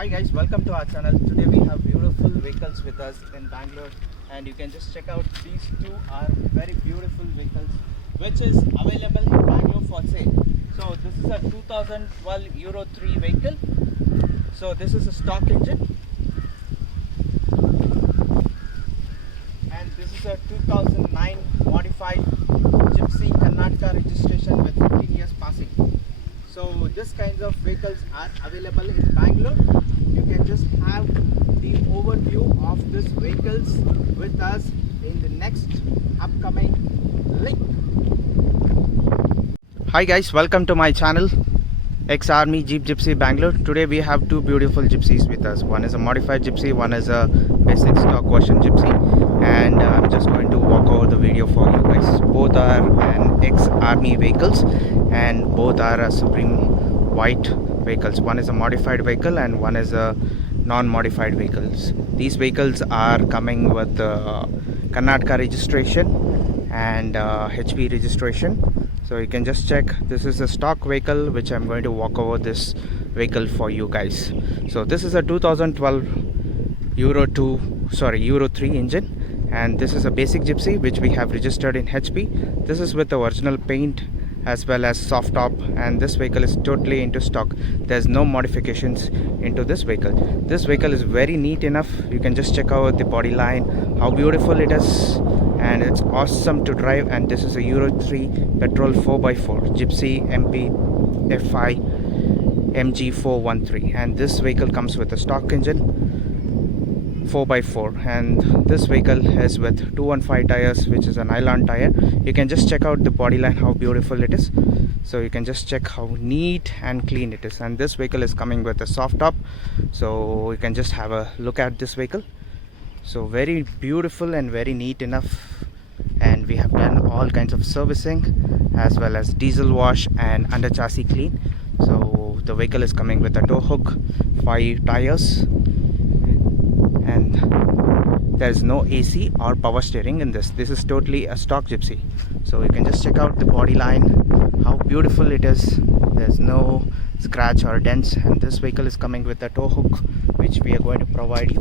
Hi guys, welcome to our channel. Today we have beautiful vehicles with us in Bangalore, and you can just check out these two are very beautiful vehicles which is available in Bangalore for sale. So this is a 2012 Euro 3 vehicle. So this is a stock engine, and this is a 2009 modified Gypsy Karnataka registration with 15 years passing. So this kinds of vehicles are available in Bangalore. You can just have the overview of these vehicles with us in the next upcoming link. Hi guys, welcome to my channel, Ex Army Gypsy Bangalore. Today we have two beautiful gypsies with us. One is a modified gypsy, one is a basic stock version gypsy, and I'm just going to walk over the video for you guys. Both are an Ex Army vehicles and both are a Supreme white vehicles. One is a modified vehicle and one is a non-modified vehicles. These vehicles are coming with Karnataka registration and HP registration. So you can just check. This is a stock vehicle which I'm going to walk over this vehicle for you guys. So this is a 2012 Euro 3 engine, and this is a basic gypsy which we have registered in HP. This is with the original paint as well as soft top, and this vehicle is totally into stock. There's no modifications into this vehicle. This vehicle is very neat enough. You can just check out the body line, how beautiful it is, and it's awesome to drive. And this is a Euro 3 petrol 4x4 Gypsy MPFI MG413, and this vehicle comes with a stock engine 4x4, and this vehicle is with 215 tires, which is a nylon tire. You can just check out the body line, how beautiful it is. So you can just check how neat and clean it is. And this vehicle is coming with a soft top, so you can just have a look at this vehicle. So very beautiful and very neat enough, and we have done all kinds of servicing as well as diesel wash and under chassis clean. So the vehicle is coming with a tow hook, 5 tires, and there's no AC or power steering in this. This is totally a stock gypsy. So you can just check out the body line, how beautiful it is. There's no scratch or dents, and this vehicle is coming with a tow hook which we are going to provide you.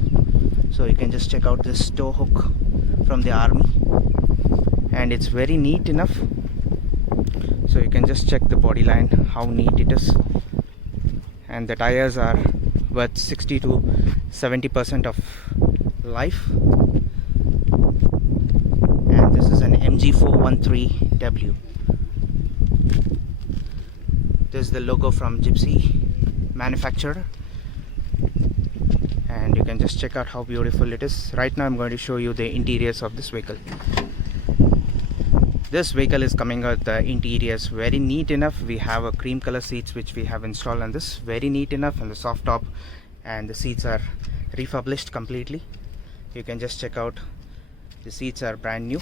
So you can just check out this tow hook from the army, and it's very neat enough. So you can just check the body line, how neat it is. And the tires are worth 60 to 70% of life, and this is an MG413W. This is the logo from Gypsy manufacturer, and you can just check out how beautiful it is. Right now I'm going to show you the interiors of this vehicle. This vehicle is coming out the interiors very neat enough. We have a cream color seats which we have installed on this, very neat enough, and the soft top, and the seats are refurbished completely. You can just check out, the seats are brand new,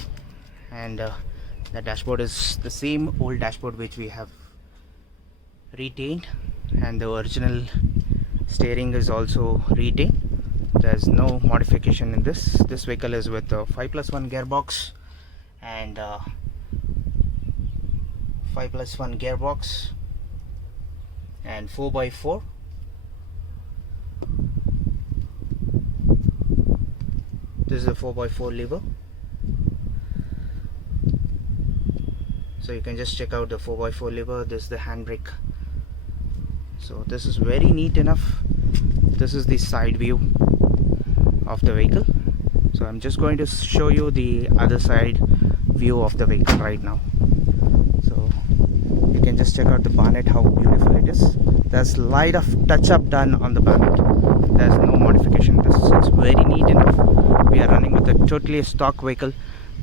and the dashboard is the same old dashboard which we have retained, and the original steering is also retained. There's no modification in this. This vehicle is with a 5+1 gearbox, and 5+1 gearbox and 4x4. This is a 4x4 lever. So you can just check out the 4x4 lever. This is the handbrake. So this is very neat enough. This is the side view of the vehicle. So I'm just going to show you the other side view of the vehicle right now. So you can just check out the bonnet, how beautiful it is. There's light of touch up done on the bonnet. There's no modification. It's very neat enough. We are running with a totally stock vehicle.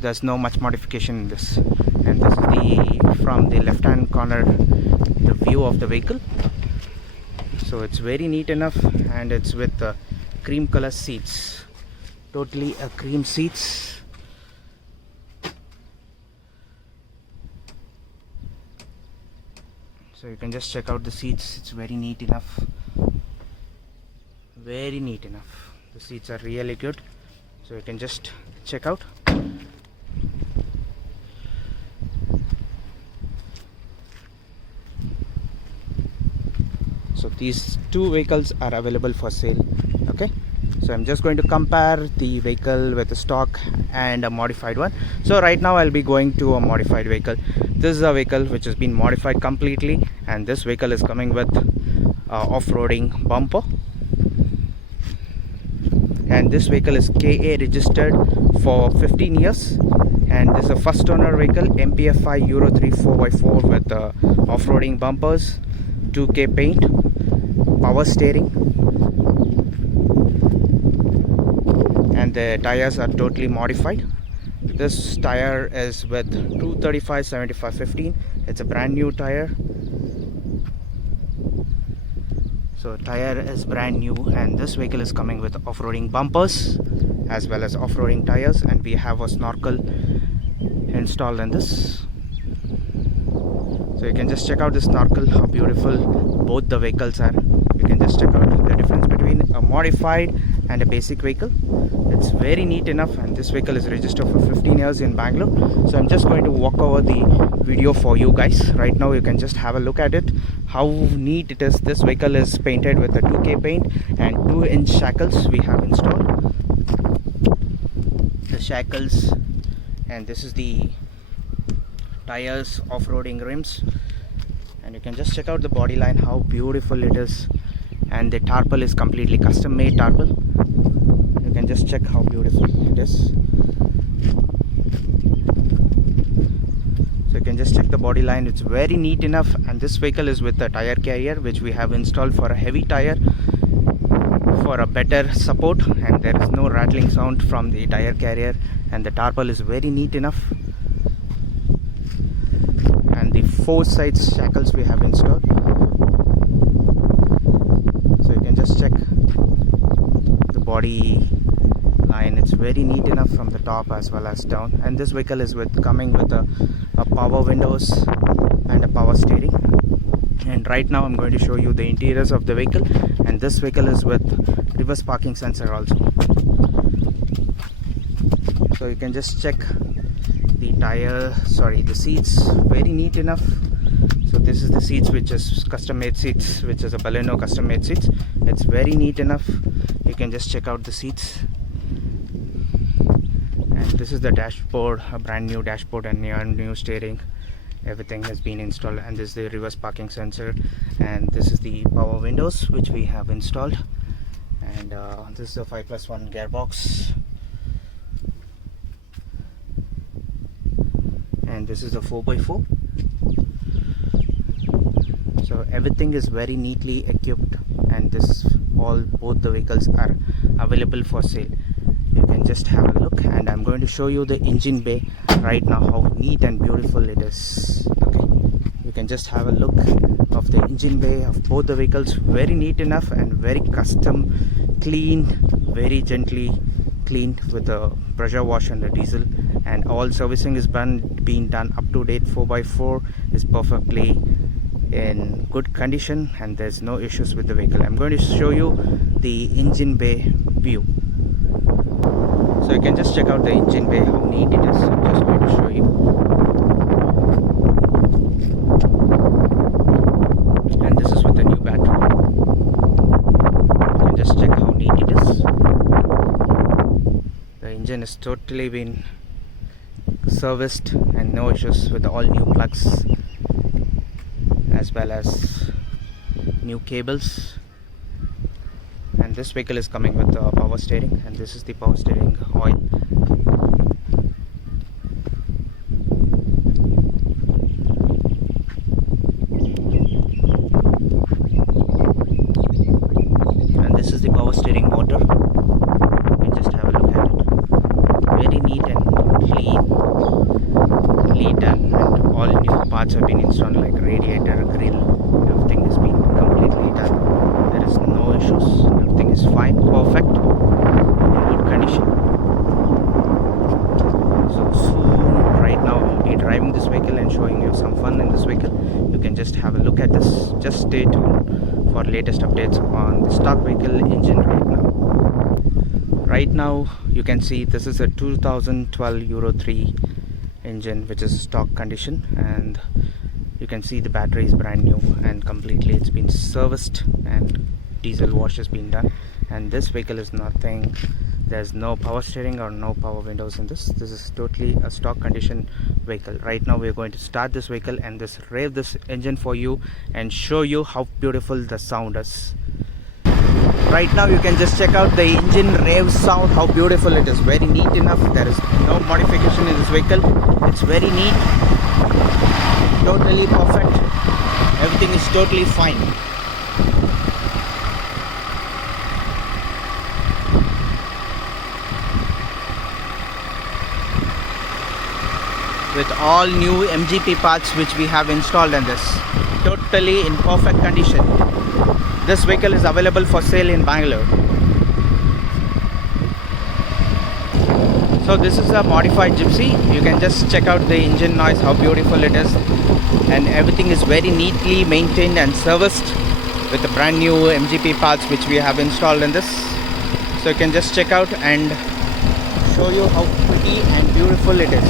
There's no much modification in this. And this is the from the left hand corner, the view of the vehicle. So it's very neat enough, and it's with cream color seats, totally a cream seats. So you can just check out the seats. It's very neat enough, very neat enough. The seats are really good, so you can just check out. So these two vehicles are available for sale. Okay, so I'm just going to compare the vehicle with a stock and a modified one. So right now I'll be going to a modified vehicle. This is a vehicle which has been modified completely, and this vehicle is coming with off-roading bumper, and this vehicle is KA registered for 15 years, and this is a first owner vehicle, MPFI Euro 3 4x4 with off-roading bumpers, 2K paint, power steering, and the tires are totally modified. This tire is with 235 75 15. It's a brand new tire. So tire is brand new, and this vehicle is coming with off-roading bumpers as well as off-roading tires, and we have a snorkel installed in this. So you can just check out the snorkel, how beautiful both the vehicles are. You can just check out the difference between a modified and a basic vehicle. It's very neat enough, and this vehicle is registered for 15 years in Bangalore. So I'm just going to walk over the video for you guys. Right now you can just have a look at it, how neat it is. This vehicle is painted with a 2K paint, and 2-inch shackles we have installed. The shackles, and this is the tires, off-roading rims, and you can just check out the body line, how beautiful it is. And the tarpaul is completely custom made tarpaul. You can just check how beautiful it is. So you can just check the body line, it's very neat enough. And this vehicle is with a tire carrier which we have installed for a heavy tire for a better support, and there is no rattling sound from the tire carrier, and the tarpaul is very neat enough. And the 4 sides shackles we have installed. So you can just check the body line, it's very neat enough from the top as well as down. And this vehicle is coming with a power windows and a power steering. And right now I'm going to show you the interiors of the vehicle, and this vehicle is with reverse parking sensor also. So you can just check the seats, very neat enough. So this is the seats, which is custom made seats, which is a Baleno custom made seats. It's very neat enough. You can just check out the seats. And this is the dashboard, a brand new dashboard and new steering. Everything has been installed, and this is the reverse parking sensor, and this is the power windows which we have installed. And this is a 5+1 gearbox, and this is a 4x4. So everything is very neatly equipped, and both the vehicles are available for sale. You can just have a look, and I'm going to show you the engine bay right now, how neat and beautiful it is. Okay, you can just have a look of the engine bay of both the vehicles, very neat enough and very custom clean, very gently cleaned with a pressure wash and a diesel. And all servicing is being done up to date. 4x4 is perfectly in good condition, and there's no issues with the vehicle. I'm going to show you the engine bay view. So you can just check out the engine bay, how neat it is. I'm just going to show you. And this is with the new battery. You can just check how neat it is. The engine is totally been serviced, and no issues with all new plugs as well as new cables. And this vehicle is coming with the power steering, and this is the power steering oil. And this is the power steering motor. You can just have a look at it. Very neat and clean done, and all new parts have been installed, like radiator, grill, everything has been completely done. There is no issues, everything is fine, perfect, in good condition. So soon, right now, we'll be driving this vehicle and showing you some fun in this vehicle. You can just have a look at this. Just stay tuned for latest updates on the stock vehicle engine right now. Right now you can see this is a 2012 Euro 3 engine, which is stock condition, and you can see the battery is brand new and completely it's been serviced and diesel wash is being done. And this vehicle is nothing, there's no power steering or no power windows in this. This is totally a stock condition vehicle. Right now we're going to start this vehicle and just rev this engine for you and show you how beautiful the sound is. Right now you can just check out the engine rev sound, how beautiful it is. Very neat enough. There is no modification in this vehicle. It's very neat, totally perfect. Everything is totally fine. With all new MGP parts which we have installed in this, totally in perfect condition. This vehicle is available for sale in Bangalore. So this is a modified Gypsy. You can just check out the engine noise, how beautiful it is, and everything is very neatly maintained and serviced with the brand new MGP parts which we have installed in this. So you can just check out and show you how pretty and beautiful it is.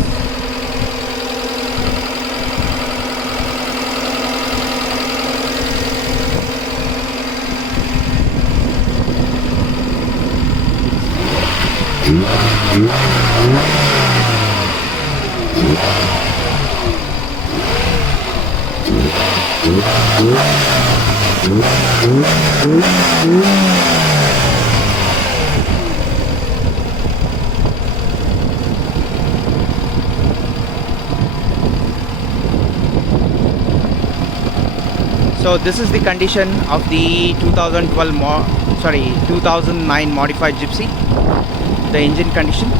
So this is the condition of the 2009 modified Gypsy, the engine condition.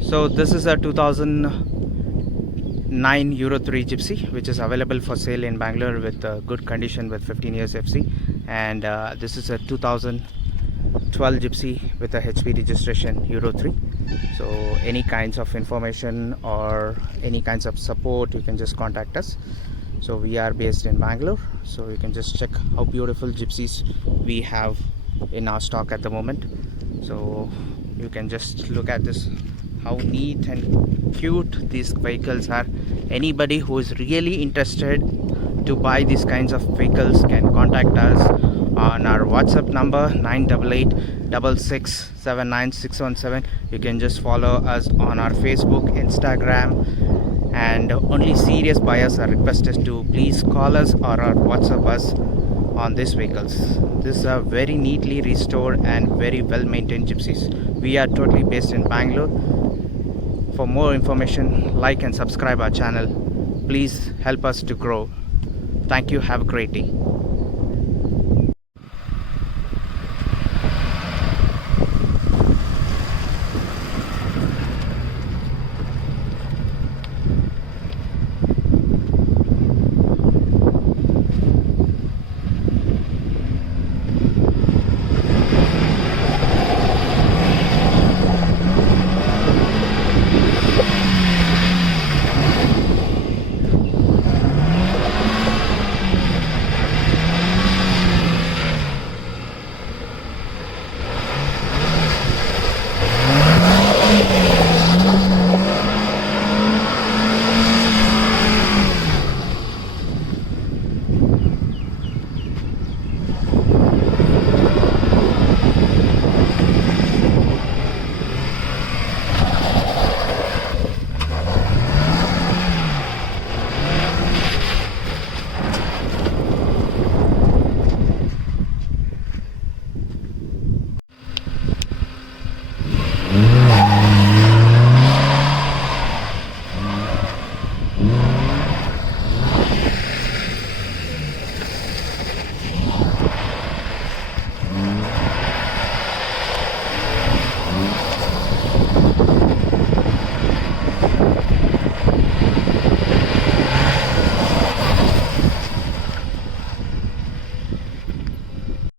So this is a 2009 Euro 3 Gypsy which is available for sale in Bangalore with good condition with 15 years FC, and this is a 2012 Gypsy with a HP registration Euro 3. So any kinds of information or any kinds of support, you can just contact us. So we are based in Bangalore, so you can just check how beautiful Gypsies we have in our stock at the moment. So you can just look at this, how neat and cute these vehicles are. Anybody who is really interested to buy these kinds of vehicles can contact us on our WhatsApp number 988-6679-617. You can just follow us on our Facebook, Instagram, and only serious buyers are requested to please call us or WhatsApp us on these vehicles. These are very neatly restored and very well maintained Gypsies. We are totally based in Bangalore. For more information, like and subscribe our channel. Please help us to grow. Thank you. Have a great day.